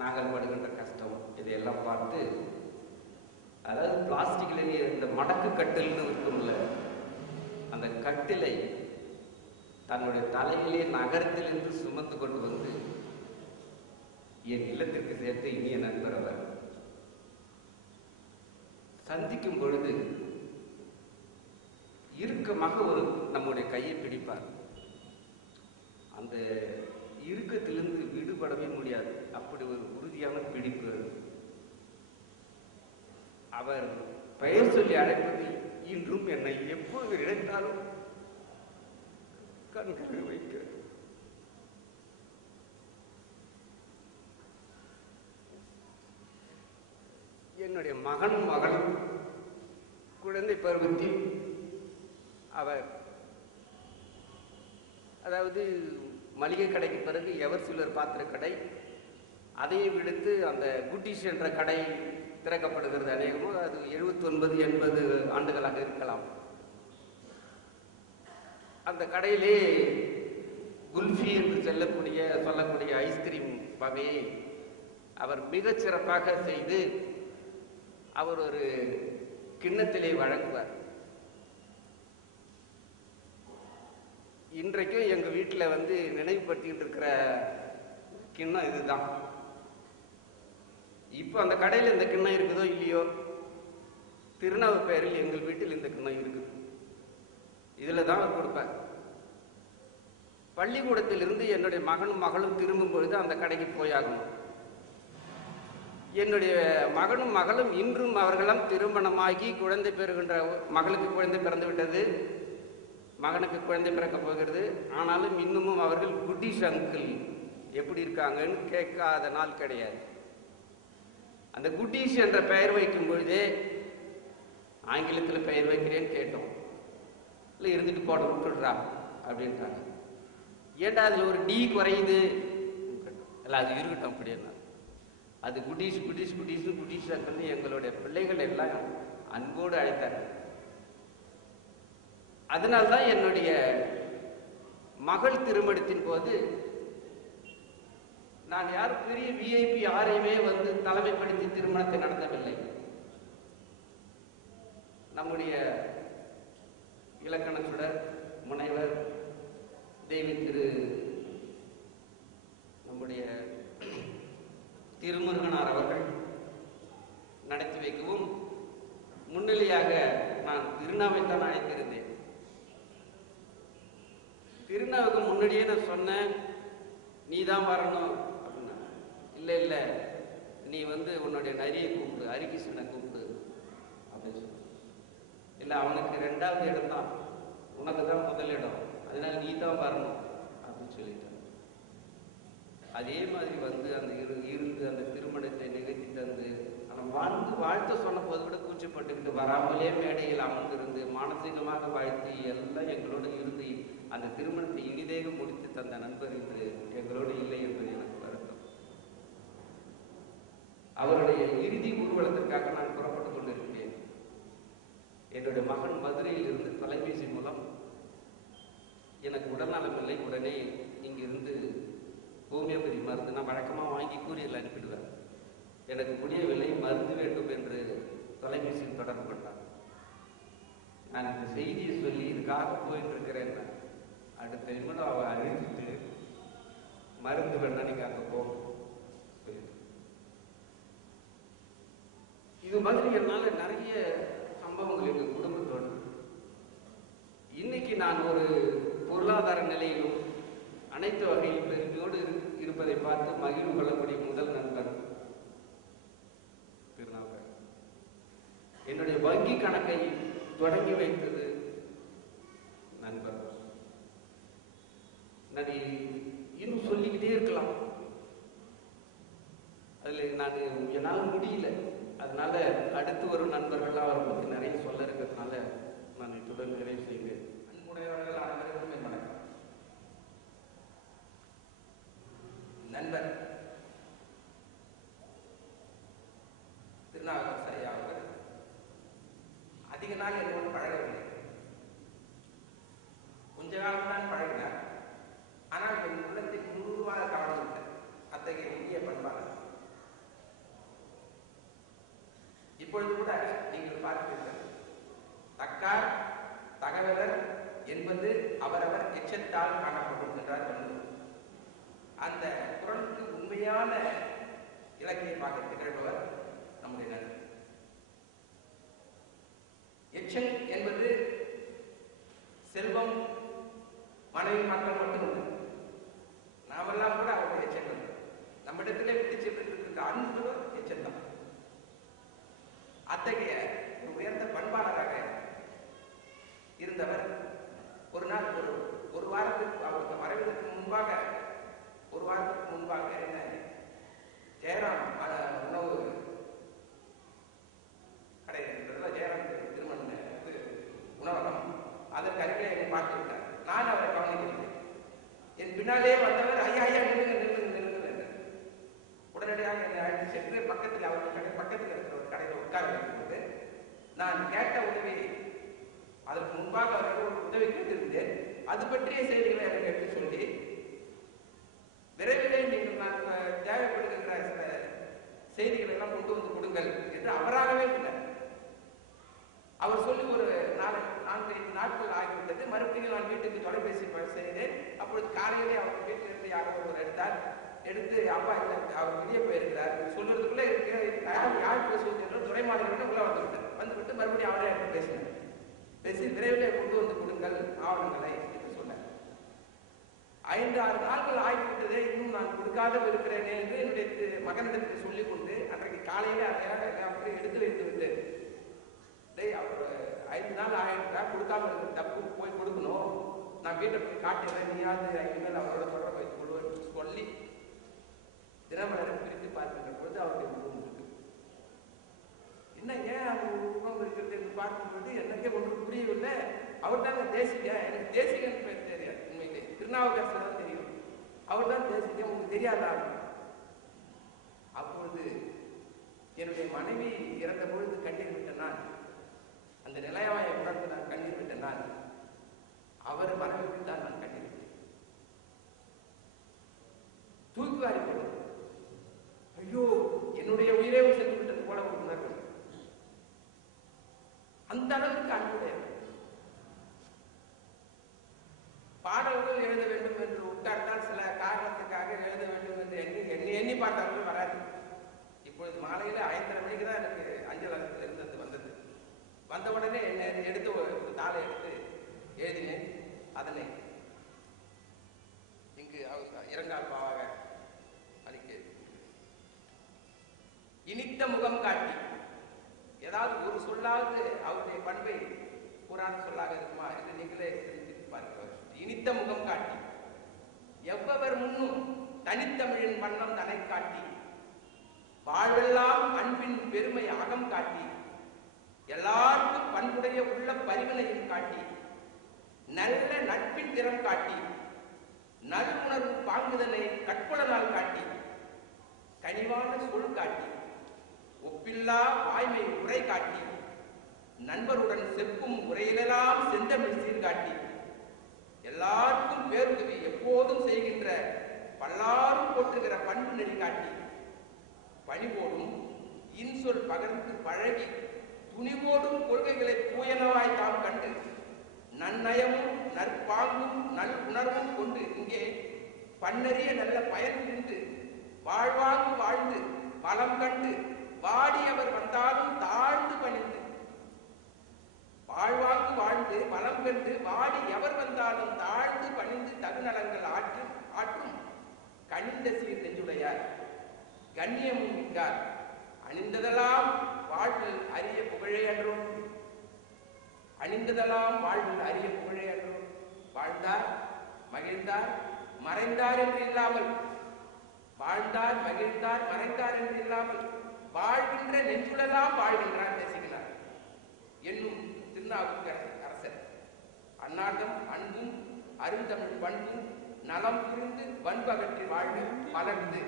நாங்கள் படுகின்ற கஷ்டம் இதையெல்லாம் பார்த்து, அதாவது பிளாஸ்டிக்லேயே இந்த மடக்கு கட்டில்னு இருக்கும்ல, அந்த கட்டிலை தன்னுடைய தலையிலே நகரத்திலிருந்து சுமந்து கொண்டு வந்து என் இல்லத்திற்கு சேர்த்து இனிய நண்பர் அவர் சந்திக்கும் பொழுது இறுக்கமாக ஒரு நம்முடைய கையை பிடிப்பார். அந்த இறுக்கத்திலிருந்து விடுபடவே முடியாது, அப்படி ஒரு உறுதியான பிடிப்பு. அவர் பெயர் சொல்லி அழைப்பது இன்றும் என்னை எப்போது நினைத்தாலும் கண்களை வைக்க. என்னுடைய மகனும் மகளும் குழந்தை பருவத்தில் அவர், அதாவது மளிகை கடைக்கு பிறகு எவர் சிலர் பாத்திர கடை, அதையும் விடுத்து அந்த குட்டிஷ் என்ற கடை திறக்கப்படுகிறது. அநேகமோ அது 79 80 ஆண்டுகளாக இருக்கலாம். அந்த கடையிலே குல்ஃபி என்று சொல்லக்கூடிய ஐஸ்கிரீம் வகையை அவர் மிகச் சிறப்பாக செய்து அவர் ஒரு கிண்ணத்திலே வழங்குவார். இன்றைக்கும் எங்க வீட்டில் நினைவுபடுத்திட்டு இருக்கிற கிண்ணம் இதுதான். இப்போ அந்த கடையில் இந்த கிண்ணம் இருக்குதோ இல்லையோ, திருநாவு பெயரில் எங்கள் வீட்டில் இந்த கிண்ணம் இருக்குது. இதுல தான் அவர் கொடுப்பார். பள்ளிக்கூடத்திலிருந்து என்னுடைய மகனும் மகளும் திரும்பும் பொழுது அந்த கடைக்கு போயாகணும். என்னுடைய மகனும் மகளும் இன்றும் அவர்களும் திருமணமாகி குழந்தை பெறுகின்ற, மகளுக்கு குழந்தை பிறந்து விட்டது, மகனுக்கு குழந்தை பிறக்க போகிறது. ஆனாலும் இன்னமும் அவர்கள் குட்டிஷ் அங்கிள் எப்படி இருக்காங்கன்னு கேட்காத நாள் கிடையாது. அந்த குட்டிஷ் என்ற பெயர் வைக்கும் பொழுதே ஆங்கிலத்தில் பெயர் வைக்கிறேன்னு கேட்டோம். இல்லை இருந்துட்டு போட விட்டுடுறா அப்படின்ட்டாங்க. ஏண்டா அதில் ஒரு டி குறையுது, இல்லை அது இருக்கட்டும் அப்படின்னா. அது குட்டீஸ் குட்டீஸ் குட்டீஸ் குட்டீஸ் அங்கிள்னு எங்களுடைய பிள்ளைகள் எல்லாம் அன்போடு அழைத்தார்கள். அதனால்தான் என்னுடைய மகள் திருமணத்தின் போது நான் யாரும் பெரிய விஐபி யாரையுமே தலைமைப்படுத்தி திருமணத்தை நடத்தவில்லை. நம்முடைய இலக்கண சுடர் முனைவர் தேவி நம்முடைய திருமுருகனார் அவர்கள் நடத்தி வைக்கவும், முன்னிலையாக நான் திருநாவைத்தான் அழைத்திருந்தேன். திருநாவுக்கு முன்னாடியே நான் சொன்னேன், நீ தான் வரணும் அப்படின்னா. இல்லை இல்லை, நீ உன்னுடைய நரியை கூப்பிடு, ஹரிகிருஷ்ணனை கூப்பிடு அப்படின்னு சொன்ன. இல்லை, அவனுக்கு 2வது இடம் தான், உனக்கு தான் முதல் இடம், அதனால நீ தான் வரணும் அப்படின்னு சொல்லிட்டான். அதே மாதிரி அந்த இருந்து அந்த திருமணத்தை நிகழ்த்தி தந்து, அவன் வாழ்த்து சொன்ன போது கூட கூச்சப்பட்டுக்கிட்டு வராமலே மேடையில் அமர்ந்திருந்து மானசீகமாக வாழ்த்து எல்லாம் எங்களோடு இருந்து அந்த திருமணத்தை இனிதேக முடித்து தந்த நண்பர் இன்று எங்களோடு இல்லை என்பது எனக்கு வருத்தம். அவருடைய இறுதி ஊர்வலத்திற்காக நான் புறப்பட்டுக் கொண்டிருக்கிறேன். என்னுடைய மகன் மதுரையில் இருந்து தொலைபேசி மூலம் எனக்கு உடல்நலமில்லை, உடனே இங்கிருந்து ஹோமியோபதி மருந்து நான் வழக்கமாக வாங்கி கூறியில் அனுப்பிடுவேன், எனக்கு முடியவில்லை, மருந்து வேண்டும் என்று தொலைபேசியில் தொடர்பு கொண்டார். நான் இந்த செய்தியை சொல்லி இதுக்காக போயிட்டு இருக்கிறேன். அடுத்த நிமிடம் அவ அறிவித்து மருந்து வேணா நீங்க அங்க போகும். இது மாதிரி என்னால நிறைய சம்பவங்கள் எங்க குடும்பத்தோடு. இன்னைக்கு நான் ஒரு பொருளாதார நிலையிலும் அனைத்து வகையில் பெருமையோடு இருப்பதை பார்த்து மகிழ்வு கொள்ளக்கூடிய முதல் நண்பர் திருநாவுக்கரசர். என்னுடைய வங்கி கணக்கை தொடங்கி வைத்தது நண்பர். நான் இன்னும் சொல்லிக்கிட்டே இருக்கலாம், அதுல என்னால் முடியல. அதனால அடுத்து வரும் நண்பர்கள் அவரை பற்றி நிறைய சொல்ல இருக்கிறதுனால நான் இத்துடன் நிறைவு செய்வேன். அன்புடையவர்கள் அனைவருக்கும் என் வணக்கம். நண்பர் திருநாவுக்கரசர் ஐயா அவர்கள் அதிக நாள் என்னோடு பழகவில்லை, கொஞ்ச காலம் தான் பழகினார். ஆனால் என் உள்ளத்தை முழுவாக கவனித்த அத்தகைய முக்கிய பண்பாளர். இப்பொழுது கூட நீங்கள் பார்க்கிறீர்கள், தக்கார் தகவலர் என்பது அவரவர் எச்சத்தால் காணப்படும் என்றார் வள்ளுவர். அந்த குறளுக்கு உண்மையான இலக்கியமாக திகழ்பவர் நம்முடைய நண்பர். எச்சம் என்பது செல்வம், மனைவி, மக்கள் மட்டுமல்ல, நாமெல்லாம் கூட அவருடைய எச்சங்கள். நம்மிடத்திலே விட்டு சென்றிருக்கின்ற அன்பு எச்சம்தான். அத்தகைய ஒரு உயர்ந்த பண்பாளராக இருந்தவர் ஒரு நாள் ஒரு வாரத்துக்கு அவருக்கு மறைவதற்கு முன்பாக என்ன ஜெயராம் உணவு கடை இருக்கிறதுல ஜெயராம் திருமண உணவகம், அதற்கு அருகிலே என்னை பார்த்து விட்டார். நான் அவரை கவனிக்கவில்லை. என் பின்னாலே வந்தவர் ஐயா ஐயா நிறுங்க. உடனடியாக என்னை அழைத்து சென்று பக்கத்தில் அவருக்கு கடை பக்கத்தில் இருக்கிற ஒரு கடையில் உட்கார வைக்கும்போது நான் கேட்ட உதவி, அதற்கு முன்பாக அவர்கள் ஒரு உதவி கேட்டிருந்தேன். அது பற்றிய செய்திகளை எனக்கு எடுத்து சொல்லி, விரைவிலே நீங்கள் நான் தேவைப்படுகின்ற சில செய்திகள் எல்லாம் கொண்டு வந்து கொடுங்கள் என்று அவராகவே சொன்னார். அவர் சொல்லி ஒரு 4-5 நாட்கள் ஆகிவிட்டது. மறுபடியும் நான் வீட்டுக்கு தொலைபேசி செய்தேன். அப்பொழுது காலையிலே அவர் வீட்டிலிருந்து யாரோ ஒருவர் எடுத்து அப்பா இல்லை அவர் வெளியே போயிருக்கிறார் சொல்றதுக்குள்ளே யார் பேசுவது என்று துறைமாறிகள் உள்ள வந்துவிட்டு மறுபடியும் அவரே எனக்கு பேசினார். பேசி விரைவில் கொண்டு வந்து கொடுங்கள் ஆவணங்களை என்று சொன்னார். 5-6 நாட்கள் ஆகிவிட்டதே, இன்னும் நான் கொடுக்காத இருக்கிறேனே என்று என்னுடைய மகனிடத்தில் சொல்லிக் கொண்டு அன்றைக்கு காலையில அதை எடுத்து வைத்து விட்டு, அவர் 5 நாள் ஆகிட்டா கொடுக்காம இருக்கிற தப்பு, போய் கொடுக்கணும், நான் வீட்டை போய் காட்டுறேன், நீயாவது இனிமேல் அவரோட தொடர்பு வைத்துக் கொள்வேன் சொல்லி தினமலரை பிரித்து பார்க்கின்ற பொழுது அவருடைய உருவம் இருக்கு. என்ன ஏன் அவர் உருவம் இருக்கிறது என்று பார்க்கும்போது எனக்கே ஒன்று புரியவில்லை. அவர் தாங்க தேசிக, எனக்கு தேசிகன் பேர் தெரியாது, உண்மையிலே திருநாவுக்கரசர் தான் தெரியும். அவர் தான் தேசிக, உங்களுக்கு தெரியாதா? அப்பொழுது என்னுடைய மனைவி இறந்த பொழுது கண்ணீர் விட்ட நான், அந்த நிலையாமையை உணர்ந்து நான் கண்ணீர் விட்ட நான், அவர் மனைவிக்கு தான் நான் கண்ணீர் விட்டேன். தூக்கி வாரி போடுது. ஐயோ, என்னுடைய உயிரே சென்று விட்டது போல ஒரு உணர்வு. அந்த அளவுக்கு அன்புடையவர். பாடல்கள் எழுத வேண்டும் என்று உட்கார்ந்தால் சில காரணத்துக்காக எழுத வேண்டும் என்று எண்ணி பார்த்தார்கள் வராது. இப்பொழுது மாலையில 5:30 மணிக்கு தான் எனக்கு அஞ்சல் இருந்தது வந்தது. வந்த உடனே என்னை எடுத்து ஒரு தாளை எடுத்து எழுதினேன். அதனை இங்கு இரண்டால் பாவாக அளிக்க, இனித்த முகம் காட்டி, ஏதாவது ஒரு சொல்லாவது அவருடைய பண்பை கூறாத சொல்லாக இருக்குமா என்று நீங்களே சிந்தித்து பார்க்கிறவர். இனித்த முகம் காட்டி, எவ்வவர் முன்னும் தனித்தமிழின் வண்ணம் தனை காட்டி, வாழ்வெல்லாம் அன்பின் பெருமை அகம் காட்டி, எல்லாருக்கும் பண்புடைய உள்ள பரிவினையும் காட்டி, நல்ல நட்பின் திறம் காட்டி, நல்லுணர்வு பாங்குதனை கற்புலனால் காட்டி, கனிவான சொல் காட்டி, ஒப்பில்லா வாய்மை உரை காட்டி, நண்பருடன் செப்பும் உரையிலெல்லாம் செந்தமிழ் சீர்காட்டி, எல்லாருக்கும் பேருதவி எப்போதும் செய்கின்ற பல்லாரும் போற்றுகிற பண்பு நெறி காட்டி, பணிவோடும் இன்சொல் பகர்ந்து பழகி துணிவோடும் கொள்கைகளை தூயனவாய் தாம் கண்டு, நன்னயமும் நற்பாங்கும் நல் உணர்வும் கொண்டு இங்கே பன்னறிய நல்ல பயன் புரிந்து வாழ்வாங்கு வாழ்ந்து பலம் கண்டு வாடி அவர் வந்தாலும் தாழ்ந்து பணிந்து, வாழ்வாங்கு வாழ்ந்து பலம் கண்டு வாடி எவர் வந்தாலும் தாழ்ந்து பணிந்து தகுநலங்கள் ஆற்றும் கனிந்த சீர் நெஞ்சுடையார், கண்ணியமும் மிக்கார், அணிந்ததெல்லாம் வாழ்வில் அரிய புகழே அன்றோம், அணிந்ததெல்லாம் வாழ்வில் அரிய புகழே அன்றோம், வாழ்ந்தார் மகிழ்ந்தார் மறைந்தார் என்று இல்லாமல், வாழ்ந்தார் மகிழ்ந்தார் மறைந்தார் என்று இல்லாமல் வாழ்கின்ற நெஞ்சுலெல்லாம் வாழ்கின்றார் தேசிகனார் என்னும் திருநாவுக்கரசர். அன்னார்தம் அன்பும் அருந்தமிழ் பண்பும் நலம் புரிந்து பண்பகற்றி வாழ்வு மலர்ந்து.